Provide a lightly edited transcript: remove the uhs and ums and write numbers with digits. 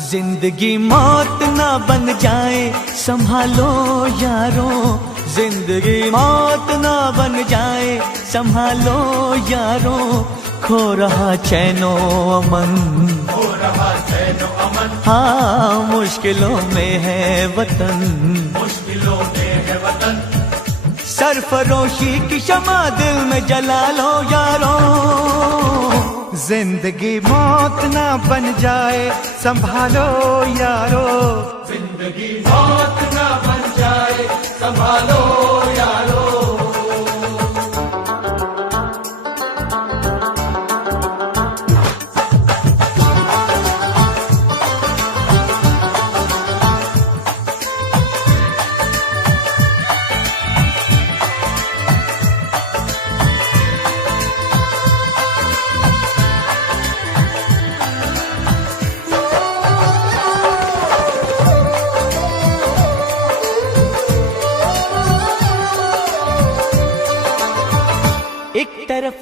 जिंदगी मौत ना बन जाए संभालो यारो, जिंदगी मौत ना बन जाए संभालो यारो, खो रहा चैनो अमन, हो रहा चैनो अमन, हाँ मुश्किलों में है वतन, मुश्किलों में है वतन। सरफरोशी की शमा दिल में जला लो यारो, जिंदगी मौत ना बन जाए संभालो यारो, जिंदगी मौत ना बन जाए संभालो यारो। एक तरफ